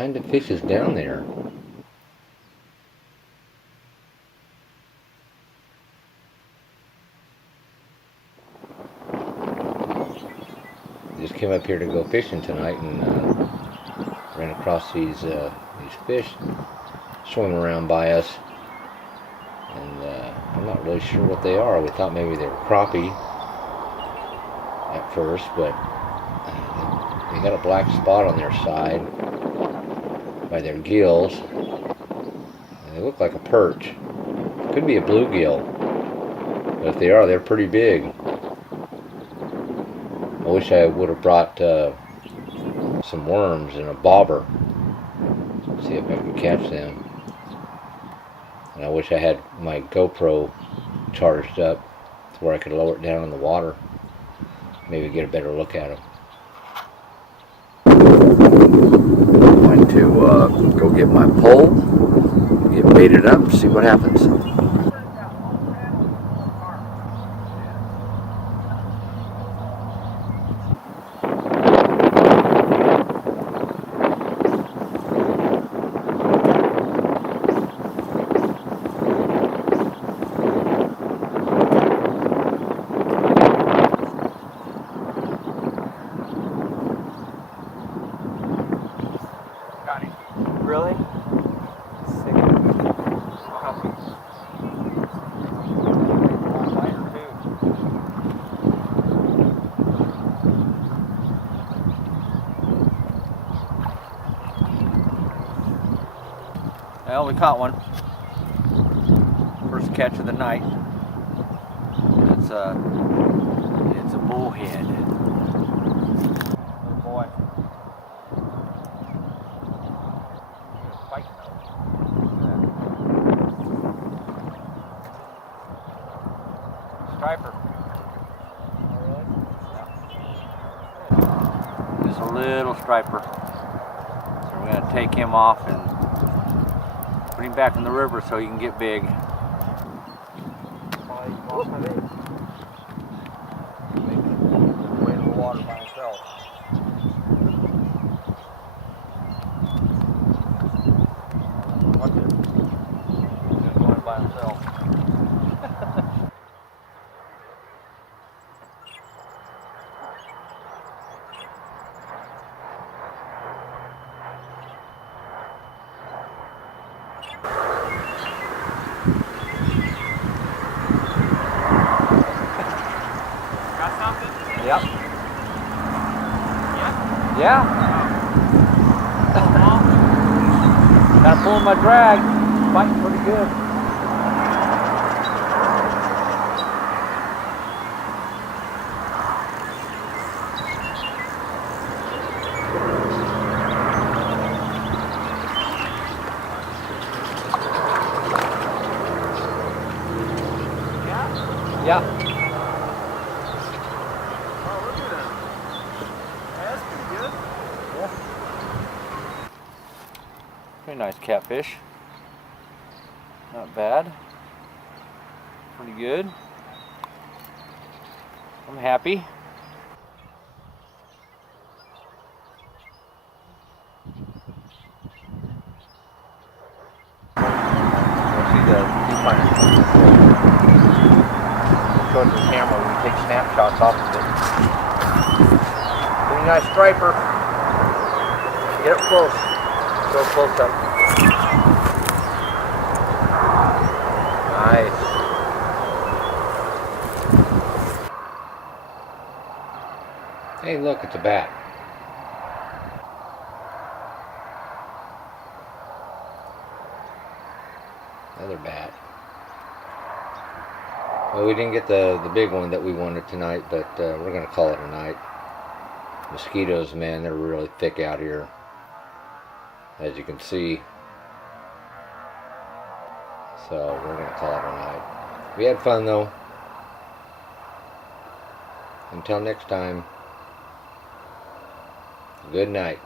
kind of fish is down there? Just came up here to go fishing tonight and ran across these fish swimming around by us, and I'm not really sure what they are. We thought maybe they were crappie at first, but they got a black spot on their side by their gills, and they look like a perch. Could be a bluegill, but if they are, they're pretty big. I wish I would have brought some worms and a bobber. See if I can catch them. And I wish I had my GoPro charged up to where I could lower it down in the water. Maybe get a better look at them. I'm going to go get my pole, get baited up, see what happens. Really? Sick. Well, we caught one. First catch of the night. It's a bullhead. Oh boy. Striper. Just a little striper. So we're going to take him off and put him back in the river so he can get big. Way in the water by himself. Watch it. He's going by himself. Got something? Yep. Yeah? Yeah. Gotta pull my drag. Fighting pretty good. Yeah? Yeah. Oh, look at that. Yeah, that's pretty good. Pretty nice catfish. Not bad. Pretty good. I'm happy. See the viewfinder. Show it to the camera when we take snapshots off of it. Pretty nice striper. Get up close. Go close up. Nice. Hey, look, it's a bat. Another bat. Well, we didn't get the big one that we wanted tonight, but we're going to call it a night. Mosquitoes, man, they're really thick out here, as you can see. So we're going to call it a night. We had fun, though. Until next time, good night.